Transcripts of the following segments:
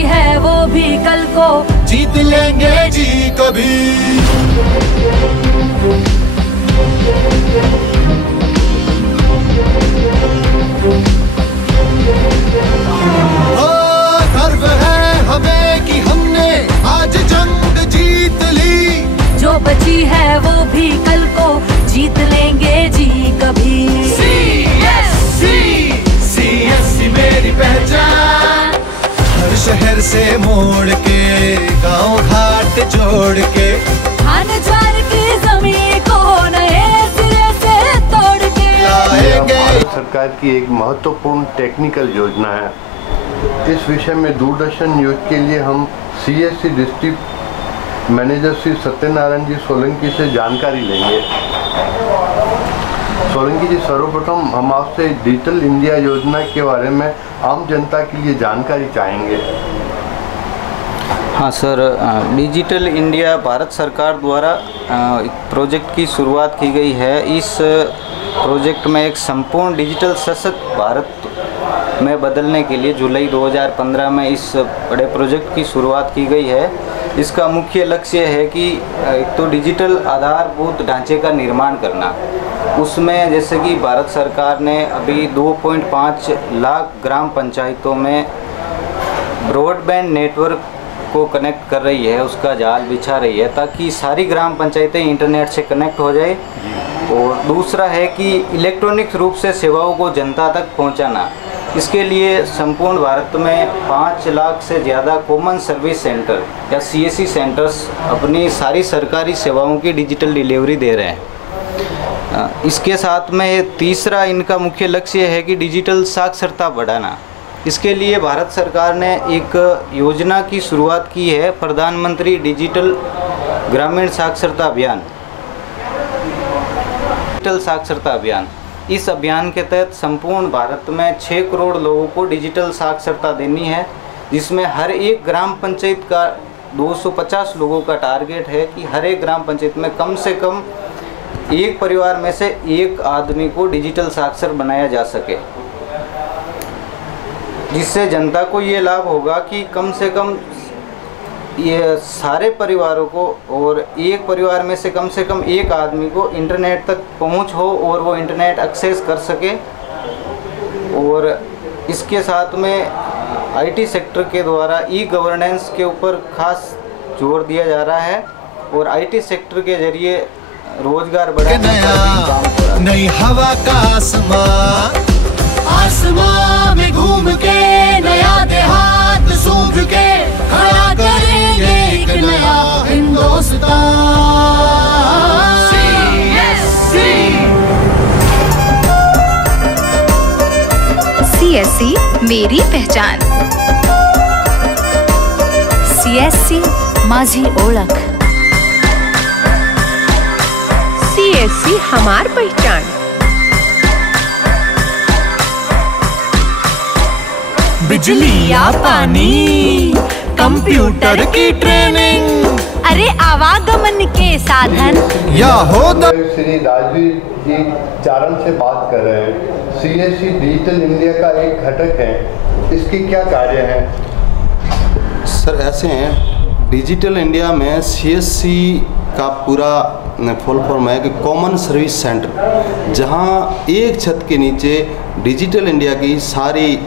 बची है वो भी कल को जीत लेंगे जी कभी। गर्व है हमें कि हमने आज जंग जीत ली, जो बची है वो भी कल को जीत लेंगे जी कभी। CSC मेरी पहचान, हर शहर से मोड़ के गांव घाट जोड़ के धान ज्वार की जमीन को नए सिरे से तोड़ के लाएंगे। भारत सरकार की एक महत्वपूर्ण टेक्निकल योजना है। इस विषय में दूरदर्शन न्यूज के लिए हम CSC district manager Shri Satyanarayan ji Solanki से जानकारी लेंगे। सोलंकी जी, सर्वप्रथम हम आपसे डिजिटल इंडिया योजना के बारे में आम जनता के लिए जानकारी चाहेंगे। हाँ सर, डिजिटल इंडिया भारत सरकार द्वारा एक प्रोजेक्ट की शुरुआत की गई है। इस प्रोजेक्ट में एक संपूर्ण डिजिटल सशक्त भारत में बदलने के लिए जुलाई 2015 में इस बड़े प्रोजेक्ट की शुरुआत की गई है। इसका मुख्य लक्ष्य है कि एक तो डिजिटल आधारभूत ढांचे का निर्माण करना। उसमें जैसे कि भारत सरकार ने अभी 2.5 लाख ग्राम पंचायतों में ब्रॉडबैंड नेटवर्क को कनेक्ट कर रही है, उसका जाल बिछा रही है ताकि सारी ग्राम पंचायतें इंटरनेट से कनेक्ट हो जाए। और दूसरा है कि इलेक्ट्रॉनिक रूप से सेवाओं को जनता तक पहुंचाना। इसके लिए संपूर्ण भारत में 5 लाख से ज़्यादा कॉमन सर्विस सेंटर या CSC सेंटर्स अपनी सारी सरकारी सेवाओं की डिजिटल डिलीवरी दे रहे हैं। इसके साथ में तीसरा इनका मुख्य लक्ष्य है कि डिजिटल साक्षरता बढ़ाना। इसके लिए भारत सरकार ने एक योजना की शुरुआत की है, प्रधानमंत्री डिजिटल ग्रामीण साक्षरता अभियान, डिजिटल साक्षरता अभियान। इस अभियान के तहत संपूर्ण भारत में 6 करोड़ लोगों को डिजिटल साक्षरता देनी है, जिसमें हर एक ग्राम पंचायत का 250 लोगों का टारगेट है कि हर एक ग्राम पंचायत में कम से कम एक परिवार में से एक आदमी को डिजिटल साक्षर बनाया जा सके, जिससे जनता को ये लाभ होगा कि कम से कम ये सारे परिवारों को और एक परिवार में से कम एक आदमी को इंटरनेट तक पहुंच हो और वो इंटरनेट एक्सेस कर सके। और इसके साथ में IT सेक्टर के द्वारा ई-गवर्नेंस के ऊपर खास जोर दिया जा रहा है और IT सेक्टर के जरिए रोजगार बढ़ाने नई हवा का आसमां में घूम के नया देहात सूंघ के खड़ा करेंगे एक नया हिंदुस्तान। CSC मेरी पहचान, CSC माझी ओळख, CSC हमार पहचान। बिजली या पानी, कंप्यूटर की ट्रेनिंग, अरे आवागमन के साधन या हो श्री राजवीर जी चारण से बात कर रहे हैं। CSC डिजिटल इंडिया का एक घटक है, इसके क्या कार्य हैं? सर ऐसे हैं, डिजिटल इंडिया में CSC का पूरा फुल फॉर्म है कि कॉमन सर्विस सेंटर, जहां एक छत के नीचे डिजिटल इंडिया की सारी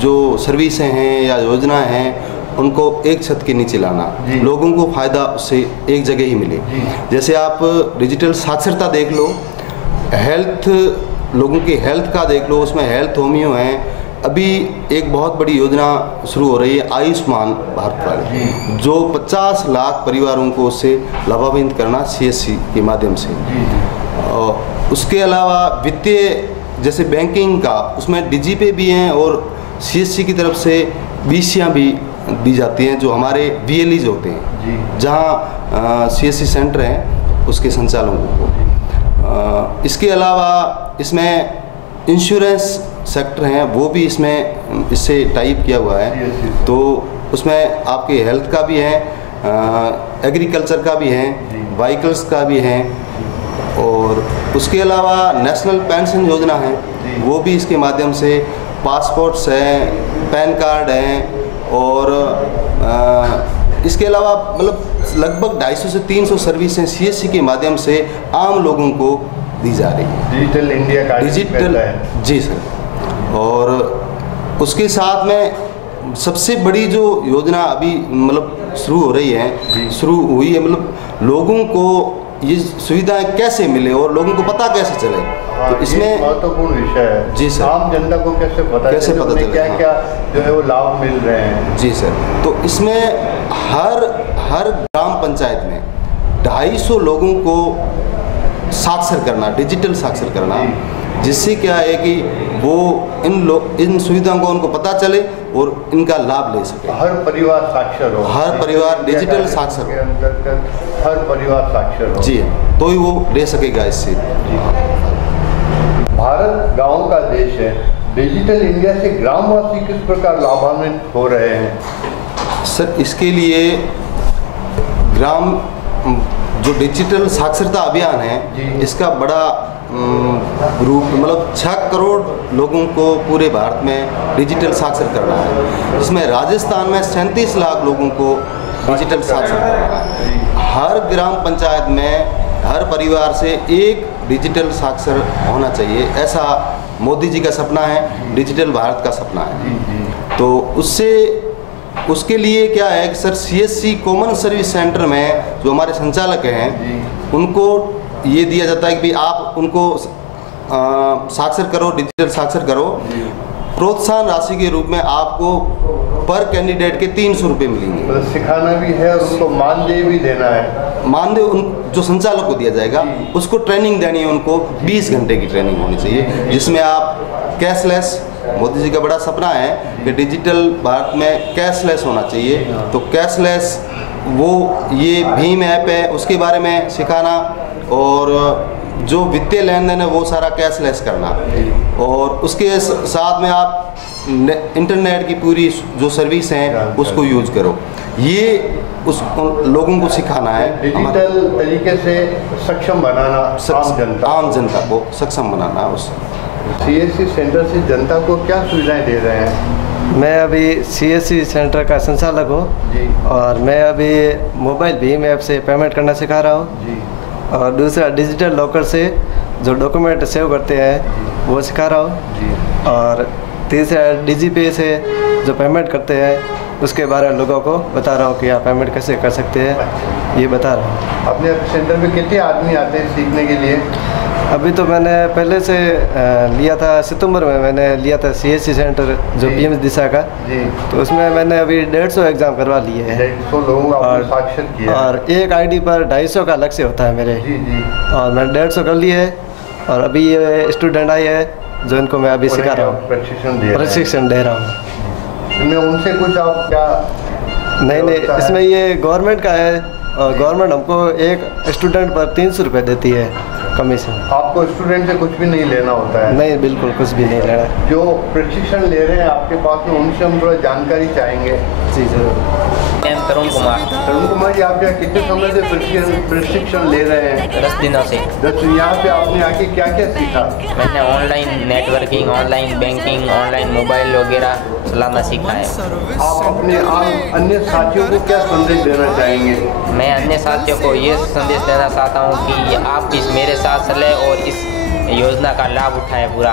जो सर्विसें हैं या योजनाएं हैं उनको एक छत के नीचे लाना, लोगों को फ़ायदा उससे एक जगह ही मिले। जैसे आप डिजिटल साक्षरता देख लो, हेल्थ, लोगों की हेल्थ का देख लो, उसमें हेल्थ होमियो हैं। अभी एक बहुत बड़ी योजना शुरू हो रही है आयुष्मान भारत वाली, जो 50 लाख परिवारों को उससे लाभान्वित करना CSC के माध्यम से। और उसके अलावा वित्तीय जैसे बैंकिंग का, उसमें DigiPay भी हैं और CSC की तरफ से BCयाँ भी दी जाती हैं जो हमारे VLEs होते हैं, जहाँ CSC सेंटर हैं उसके संचालकों को। इसके अलावा इसमें इंश्योरेंस सेक्टर हैं, वो भी इसमें इससे टाइप किया हुआ है, तो उसमें आपके हेल्थ का भी है, एग्रीकल्चर का भी है, व्हीकल्स का भी है, और उसके अलावा नेशनल पेंशन योजना है, वो भी इसके माध्यम से पासपोर्ट्स हैं, पैन कार्ड हैं, और इसके अलावा मतलब लगभग 250 से 300 सर्विसें CSC के माध्यम से आम लोगों को दी जा रही है। डिजिटल इंडिया का डिजिटल, जी सर। और उसके साथ में सबसे बड़ी जो योजना अभी मतलब शुरू हो रही है, शुरू हुई है, मतलब लोगों को ये सुविधाएं कैसे मिले और लोगों को पता कैसे चले, तो इसमें महत्वपूर्ण विषय है। जी सर। आम जनता को कैसे पता चले क्या क्या जो है वो लाभ मिल रहे हैं। जी सर। तो इसमें हर ग्राम पंचायत में 250 लोगों को साक्षर करना, डिजिटल साक्षर करना, जिससे क्या है कि वो इन सुविधाओं को उनको पता चले और इनका लाभ ले सके। हर परिवार साक्षर हो, हर परिवार डिजिटल साक्षर के अंतर्गत हर परिवार साक्षर हो, जी, तो ही वो ले सकेगा इससे। भारत गांव का देश है, डिजिटल इंडिया से ग्रामवासी किस प्रकार लाभान्वित हो रहे हैं? सर, इसके लिए ग्राम जो डिजिटल साक्षरता अभियान है, इसका बड़ा ग्रुप मतलब 6 करोड़ लोगों को पूरे भारत में डिजिटल साक्षर करना है। इसमें राजस्थान में 37 लाख लोगों को डिजिटल साक्षर करना है। हर ग्राम पंचायत में हर परिवार से एक डिजिटल साक्षर होना चाहिए, ऐसा मोदी जी का सपना है, डिजिटल भारत का सपना है। तो उसके लिए क्या है कि sir CSC common service centre में जो हमारे संचालक हैं उनको ये दिया जाता है कि भाई आप उनको साक्षर करो, डिजिटल साक्षर करो। प्रोत्साहन राशि के रूप में आपको पर कैंडिडेट के 300 रुपये मिलेंगे। मतलब सिखाना भी है और उनको मानदेय भी देना है। मानदेय उन जो संचालक को दिया जाएगा, उसको ट्रेनिंग देनी है, उनको 20 घंटे की ट्रेनिंग होनी चाहिए, जिसमें आप कैशलेस, मोदी जी का बड़ा सपना है कि डिजिटल भारत में कैशलेस होना चाहिए, तो कैशलेस वो ये भीम ऐप है उसके बारे में सिखाना, और जो वित्तीय लेन देन है वो सारा कैशलेस करना, और उसके साथ में आप इंटरनेट की पूरी जो सर्विस हैं उसको यूज करो, ये उस लोगों को सिखाना है। डिजिटल तरीके से सक्षम बनाना आम जनता को सक्षम बनाना। उस CSC सेंटर से जनता को क्या सुविधाएं दे रहे हैं? मैं अभी CSC सेंटर का संचालक हूँ और मैं अभी मोबाइल भीम ऐप से पेमेंट करना सिखा रहा हूँ, और दूसरा डिजिटल लॉकर से जो डॉक्यूमेंट सेव करते हैं वो सिखा रहा हूँ, और तीसरा DigiPay से जो पेमेंट करते हैं उसके बारे में लोगों को बता रहा हूँ कि आप पेमेंट कैसे कर सकते हैं, ये बता रहा हूँ। अपने सेंटर में कितने आदमी आते हैं सीखने के लिए? अभी तो मैंने पहले से लिया था, सितंबर में मैंने लिया था CSC सेंटर जो PM दिशा का, तो उसमें मैंने अभी 150 एग्ज़ाम करवा लिए हैं, 150 लोगों का साक्षर किया, और एक ID पर 250 का लक्ष्य होता है मेरे, और मैंने 150 कर लिए है, और अभी ये स्टूडेंट आए हैं जो इनको मैं अभी सिखा रहा हूँ, प्रशिक्षण दे रहा हूँ। इनमें उनसे कुछ आप क्या? नहीं, इसमें ये गवर्नमेंट का है, और गवर्नमेंट हमको एक स्टूडेंट पर 300 रुपये देती है कमीशन। आपको स्टूडेंट से कुछ भी नहीं लेना होता है? नहीं, बिल्कुल कुछ भी नहीं लेना। जो प्रशिक्षण ले रहे हैं आपके पास में, उनसे हम थोड़ा जानकारी चाहेंगे। जी जरूर। तरुण कुमार जी, आप यहाँ कितने समय से प्रशिक्षण ले रहे हैं? 10 दिनों से। यहाँ पे आपने आके क्या क्या सीखा? मैंने online networking, online banking, online mobile वगैरह चलाना सीखा है। आप अपने अन्य साथियों को क्या संदेश देना चाहेंगे? मैं अन्य साथियों को ये संदेश देना चाहता हूँ कि आप इस मेरे साथ चलें और इस योजना का लाभ उठाएं पूरा।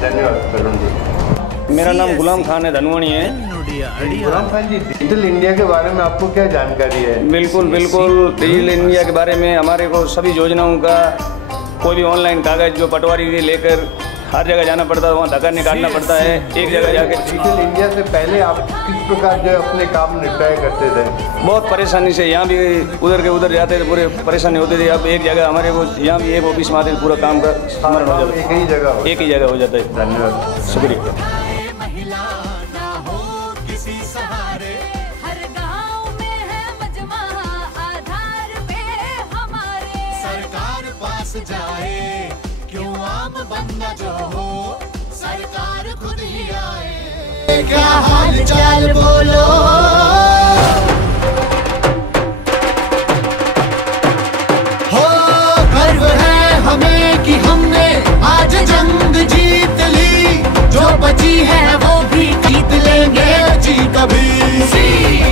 धन्यवाद तरुण जी। मेरा नाम गुलाम खान है, धनवानी है। गुलाम खान जी, डिजिटल इंडिया के बारे में आपको क्या जानकारी है? बिल्कुल डिजिटल इंडिया के बारे में हमारे को सभी योजनाओं का, कोई भी ऑनलाइन कागज जो पटवारी के लेकर हर जगह जाना पड़ता है, वहाँ धक्का निकालना पड़ता है, एक जगह जाके। डिजिटल इंडिया से पहले आप किस प्रकार जो अपने काम निपटाया करते थे? बहुत परेशानी से, यहाँ भी उधर के उधर जाते थे, पूरे परेशानी होती थी। अब एक जगह हमारे को यहाँ भी एक ऑफिस में आते पूरा काम का स्मरण हो जाता है, एक ही जगह हो जाता है। धन्यवाद, शुक्रिया। जाए क्यों आम बंदा जो हो, सरकार खुद ही आए। क्या हाल चाल बोलो, हो गर्व है हमें कि हमने आज जंग जीत ली, जो बची है वो भी जीत लेंगे। जी कभी